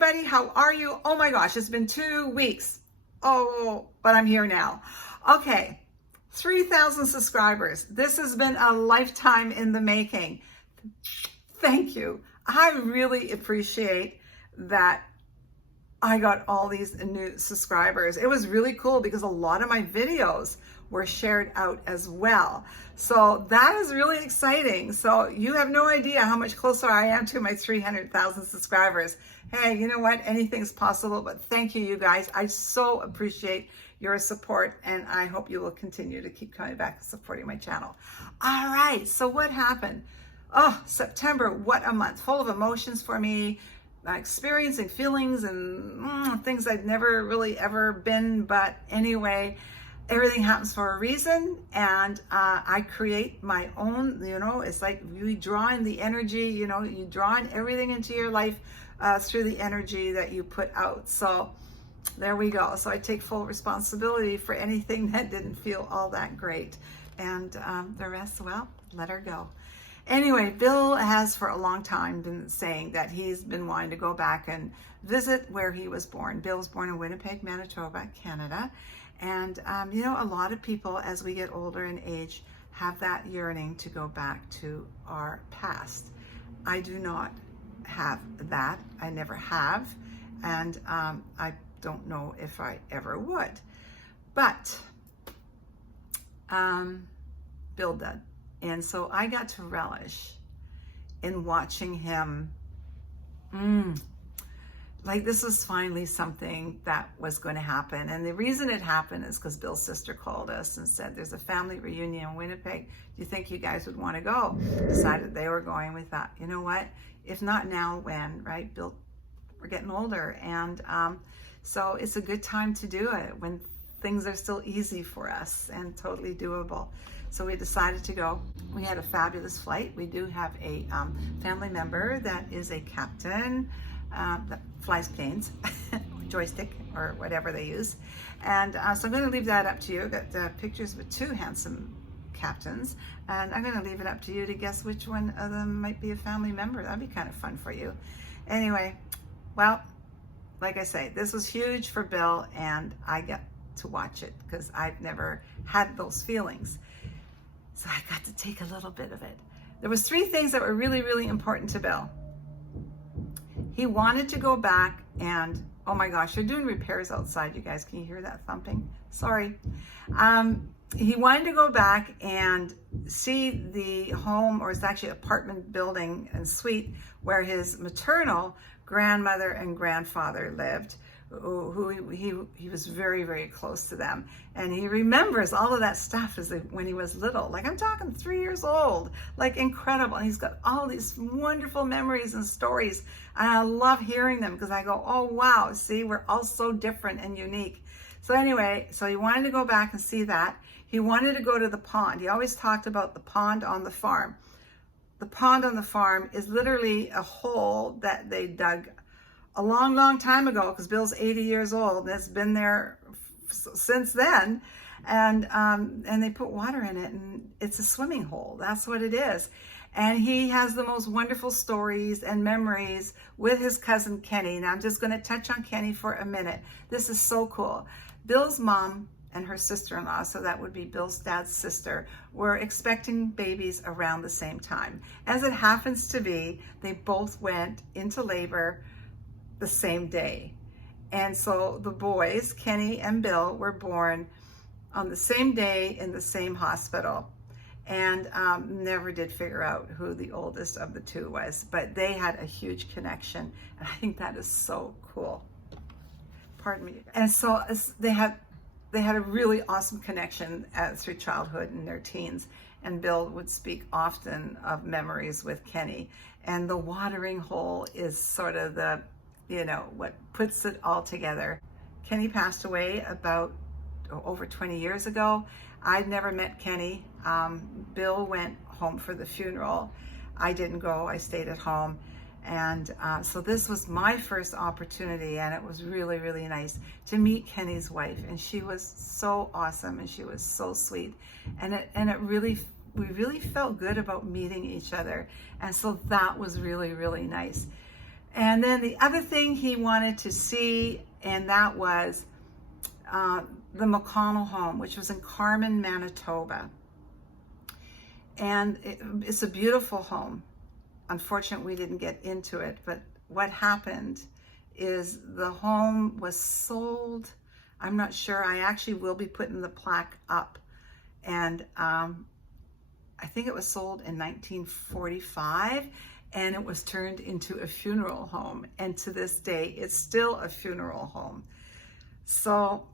everybody, how are you? Oh my gosh, it's been 2 weeks. Oh, but I'm here now. Okay, 3,000 subscribers. This has been a lifetime in the making. Thank you. I really appreciate that I got all these new subscribers. It was really cool because a lot of my videos were shared out as well. So that is really exciting. So you have no idea how much closer I am to my 300,000 subscribers. Hey, you know what? Anything's possible, but thank you, you guys. I so appreciate your support, and I hope you will continue to keep coming back and supporting my channel. All right, so what happened? Oh, September, what a month, full of emotions for me, experiencing feelings and things I'd never really ever been. But anyway, everything happens for a reason, and I create my own, it's like you draw in the energy, you draw in everything into your life through the energy that you put out. So there we go. So I take full responsibility for anything that didn't feel all that great. And the rest, well, let her go. Anyway, Bill has for a long time been saying that he's been wanting to go back and visit where he was born. Bill was born in Winnipeg, Manitoba, Canada. And, a lot of people, as we get older in age, have that yearning to go back to our past. I do not have that. I never have. And I don't know if I ever would. But Bill did. And so I got to relish in watching him. Like this was finally something that was going to happen. And the reason it happened is because Bill's sister called us and said, there's a family reunion in Winnipeg. Do you think you guys would want to go? Decided they were going. We thought, you know what? If not now, when, right? Bill, we're getting older. And so it's a good time to do it when things are still easy for us and totally doable. So we decided to go. We had a fabulous flight. We do have a family member that is a captain that flies planes, joystick or whatever they use. And so I'm going to leave that up to you. I've got pictures with 2 handsome captains, and I'm going to leave it up to you to guess which one of them might be a family member. That'd be kind of fun for you. Anyway, well, like I say, this was huge for Bill, and I got to watch it because I've never had those feelings. So I got to take a little bit of it. There was 3 things that were really, really important to Bill. He wanted to go back and, oh my gosh, they're doing repairs outside, you guys. Can you hear that thumping? Sorry. He wanted to go back and see the home, or it's actually apartment building and suite, where his maternal grandmother and grandfather lived. He was very, very close to them, and he remembers all of that stuff as when he was little. Like I'm talking 3 years old, like incredible. And he's got all these wonderful memories and stories, and I love hearing them because I go, oh wow, see, we're all so different and unique. So anyway, so he wanted to go back and see that. He wanted to go to the pond. He always talked about the pond on the farm. The pond on the farm is literally a hole that they dug a long, long time ago, because Bill's 80 years old and it's been there since then. And they put water in it, and it's a swimming hole. That's what it is. And he has the most wonderful stories and memories with his cousin Kenny. Now I'm just going to touch on Kenny for a minute. This is so cool. Bill's mom and her sister-in-law, so that would be Bill's dad's sister, were expecting babies around the same time. As it happens to be, they both went into labor the same day. And so the boys, Kenny and Bill, were born on the same day in the same hospital, and never did figure out who the oldest of the 2 was, but they had a huge connection, and I think that is so cool. Pardon me. And so they had a really awesome connection through childhood and their teens. And Bill would speak often of memories with Kenny, and the watering hole is sort of the what puts it all together. Kenny passed away about over 20 years ago. I'd never met Kenny. Bill went home for the funeral. I didn't go, I stayed at home. And so this was my first opportunity, and it was really, really nice to meet Kenny's wife. And she was so awesome, and she was so sweet. And we really felt good about meeting each other. And so that was really, really nice. And then the other thing he wanted to see, and that was the McConnell home, which was in Carmen, Manitoba. And it's a beautiful home. Unfortunately, we didn't get into it, but what happened is the home was sold. I'm not sure. I actually will be putting the plaque up. And I think it was sold in 1945, and it was turned into a funeral home. And to this day, it's still a funeral home. So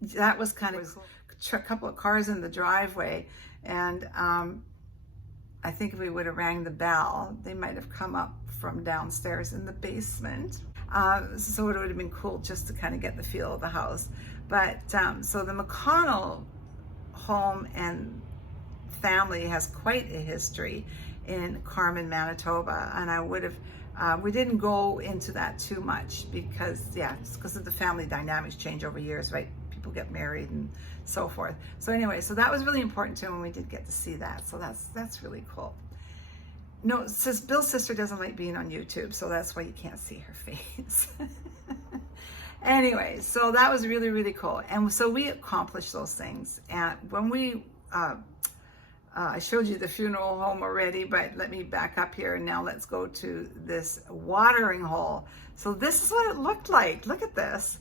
that was kind of a couple of cars in the driveway. And I think if we would have rang the bell, they might have come up from downstairs in the basement. So it would have been cool just to kind of get the feel of the house. But so the McConnell home and family has quite a history in Carmen, Manitoba. And I would have, we didn't go into that too much because, yeah, it's because of the family dynamics change over years, right? People get married and so forth. So anyway, so that was really important too, and we did get to see that. So that's really cool. No, says Bill's sister doesn't like being on YouTube, so that's why you can't see her face. Anyway, so that was really, really cool. And so we accomplished those things. And when we, I showed you the funeral home already, but let me back up here and now let's go to this watering hole. So this is what it looked like. Look at this.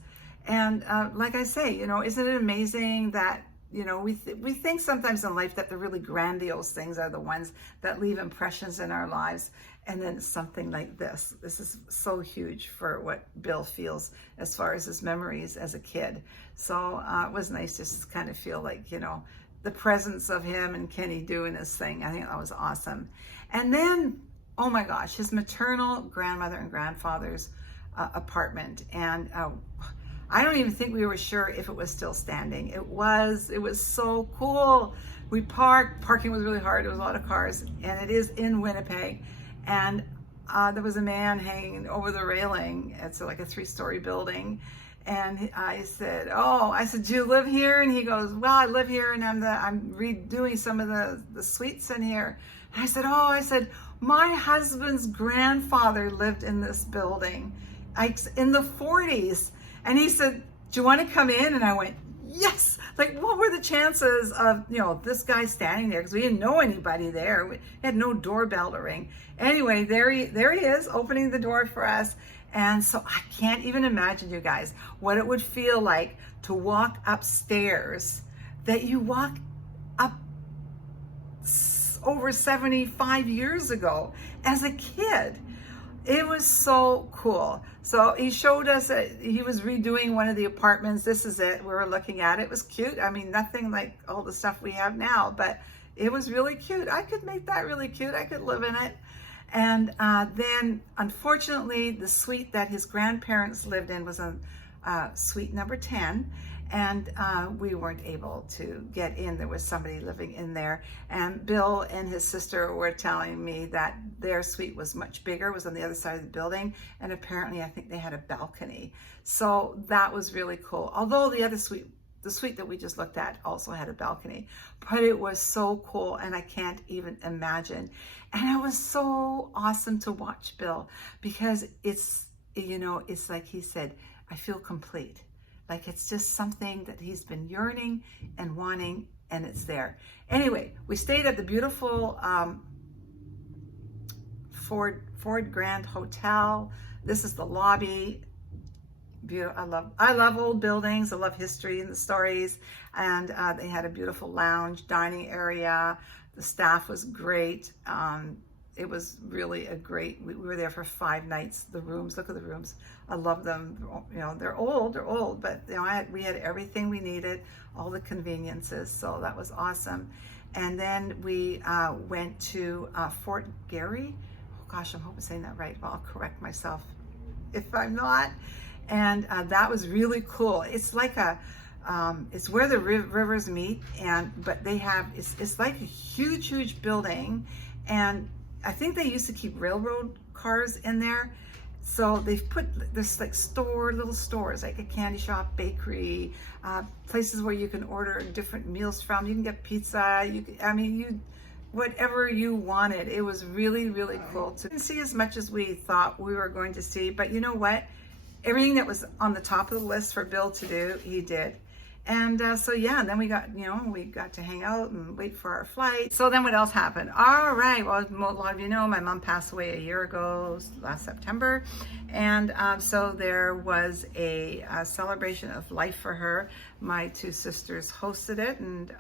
And like I say, you know, isn't it amazing that, you know, we think sometimes in life that the really grandiose things are the ones that leave impressions in our lives. And then something like this. This is so huge for what Bill feels as far as his memories as a kid. So it was nice just to kind of feel like, you know, the presence of him and Kenny doing this thing. I think that was awesome. And then, oh my gosh, his maternal grandmother and grandfather's apartment. And I don't even think we were sure if it was still standing. It was so cool. We parking was really hard. There was a lot of cars, and it is in Winnipeg. And there was a man hanging over the railing. It's like a 3-story building. And I said, do you live here? And he goes, well, I live here, and I'm redoing some of the suites in here. And I said, my husband's grandfather lived in this building, in the 40s. And he said, do you want to come in? And I went, yes. Like, what were the chances of, you know, this guy standing there? Because we didn't know anybody there. We had no doorbell to ring. Anyway, there he is, opening the door for us. And so I can't even imagine, you guys, what it would feel like to walk upstairs, that you walk up over 75 years ago as a kid. It was so cool. So he showed us that he was redoing one of the apartments. This is it. We were looking at it. It was cute. I mean, nothing like all the stuff we have now, but it was really cute. I could make that really cute. I could live in it. And then, unfortunately, the suite that his grandparents lived in was on suite number 10. And we weren't able to get in. There was somebody living in there. And Bill and his sister were telling me that their suite was much bigger. It was on the other side of the building. And apparently, I think they had a balcony. So that was really cool. Although the other suite, the suite that we just looked at, also had a balcony. But it was so cool, and I can't even imagine. And it was so awesome to watch Bill, because it's, you know, it's like he said, I feel complete. Like it's just something that he's been yearning and wanting, and it's there. Anyway, we stayed at the beautiful Ford Grand Hotel. This is the lobby. Beautiful. I love old buildings. I love history and the stories. And they had a beautiful lounge, dining area. The staff was great. It was really a great, we were there for 5 nights. The rooms, look at the rooms. I love them. You know, they're old, but you know, we had everything we needed, all the conveniences. So that was awesome. And then we went to Fort Garry. Oh gosh, I hope I'm saying that right. Well, I'll correct myself if I'm not. And that was really cool. It's like it's where the rivers meet, but they have, it's like a huge building. And I think they used to keep railroad cars in there. So they've put this like little stores, like a candy shop, bakery, places where you can order different meals from. You can get pizza. whatever you wanted. It was really, really cool to see as much as we thought we were going to see. But you know what? Everything that was on the top of the list for Bill to do, he did. And so yeah, and then we got to hang out and wait for our flight. So then what else happened? All right, well, a lot of you know my mom passed away a year ago, last September. And so there was a celebration of life for her. My two sisters hosted it, and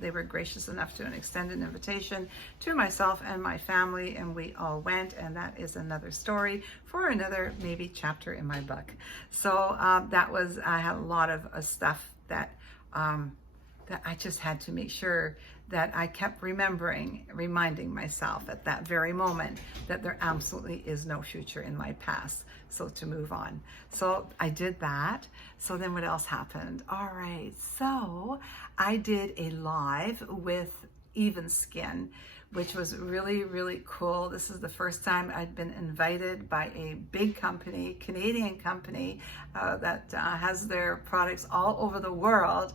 they were gracious enough to extend an invitation to myself and my family, and we all went, and that is another story for another maybe chapter in my book. So that was, I had a lot of stuff that I just had to make sure that I kept reminding myself at that very moment that there absolutely is no future in my past. So to move on. So I did that. So then what else happened? All right. So I did a live with Even Skin, which was really, really cool. This is the first time I'd been invited by a big company, Canadian company, that has their products all over the world,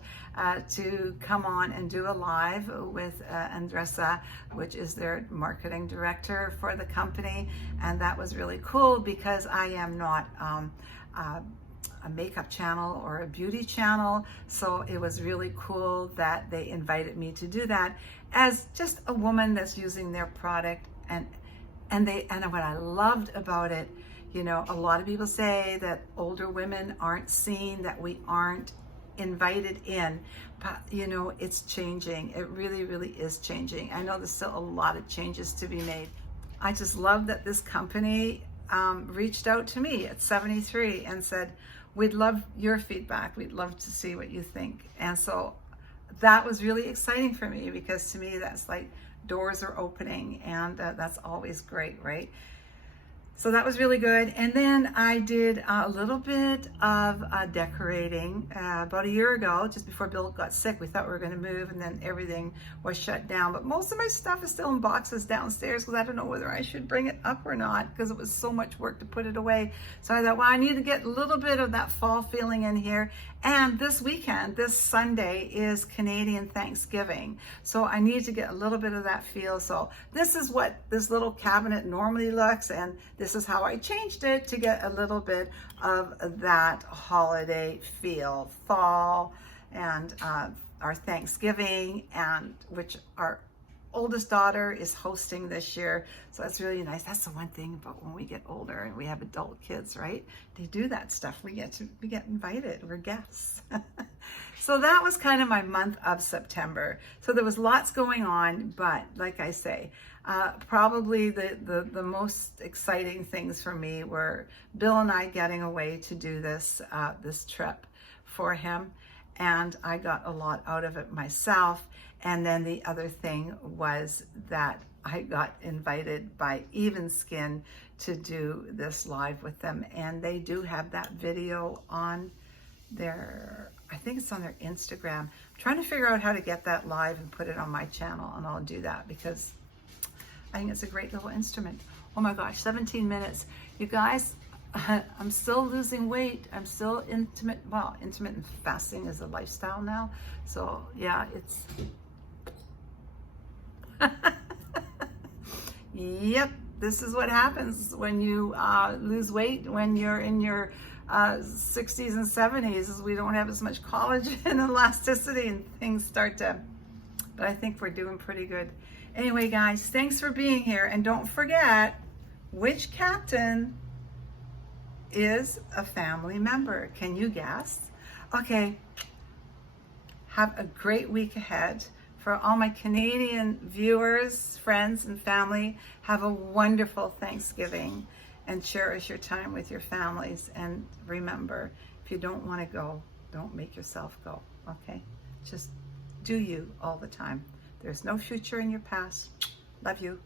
to come on and do a live with Andressa, which is their marketing director for the company. And that was really cool because I am not a makeup channel or a beauty channel. So it was really cool that they invited me to do that as just a woman that's using their product. And what I loved about it, you know, a lot of people say that older women aren't seen, that we aren't invited in, but you know, it's changing. It really, really is changing. I know there's still a lot of changes to be made. I just love that this company reached out to me at 73 and said, we'd love your feedback. We'd love to see what you think. And so that was really exciting for me, because to me, that's like doors are opening, and that's always great, right? So that was really good. And then I did a little bit of decorating about a year ago, just before Bill got sick. We thought we were going to move, and then everything was shut down. But most of my stuff is still in boxes downstairs, because I don't know whether I should bring it up or not, because it was so much work to put it away. So I thought, well, I need to get a little bit of that fall feeling in here. And this weekend, this Sunday, is Canadian Thanksgiving. So I need to get a little bit of that feel. So this is what this little cabinet normally looks, and this is how I changed it to get a little bit of that holiday feel, fall, and our Thanksgiving, and which our oldest daughter is hosting this year. So that's really nice. That's the one thing about when we get older and we have adult kids, right? They do that stuff. We get invited. We're guests. So that was kind of my month of September. So there was lots going on, but like I say, probably the most exciting things for me were Bill and I getting away to do this trip for him, and I got a lot out of it myself. And then the other thing was that I got invited by Even Skin to do this live with them, and they do have that video on their, I think it's on their Instagram. I'm trying to figure out how to get that live and put it on my channel, and I'll do that because I think it's a great little instrument. Oh my gosh, 17 minutes. You guys, I'm still losing weight. I'm still intermittent fasting is a lifestyle now. So yeah, it's, yep, this is what happens when you lose weight when you're in your 60s and 70s, is we don't have as much collagen and elasticity, and things start to, but I think we're doing pretty good. Anyway, guys, thanks for being here, and don't forget, which captain is a family member? Can you guess? Okay, have a great week ahead. For all my Canadian viewers, friends, and family, have a wonderful Thanksgiving, and cherish your time with your families. And remember, if you don't want to go, don't make yourself go, okay? Just do you all the time. There's no future in your past. Love you.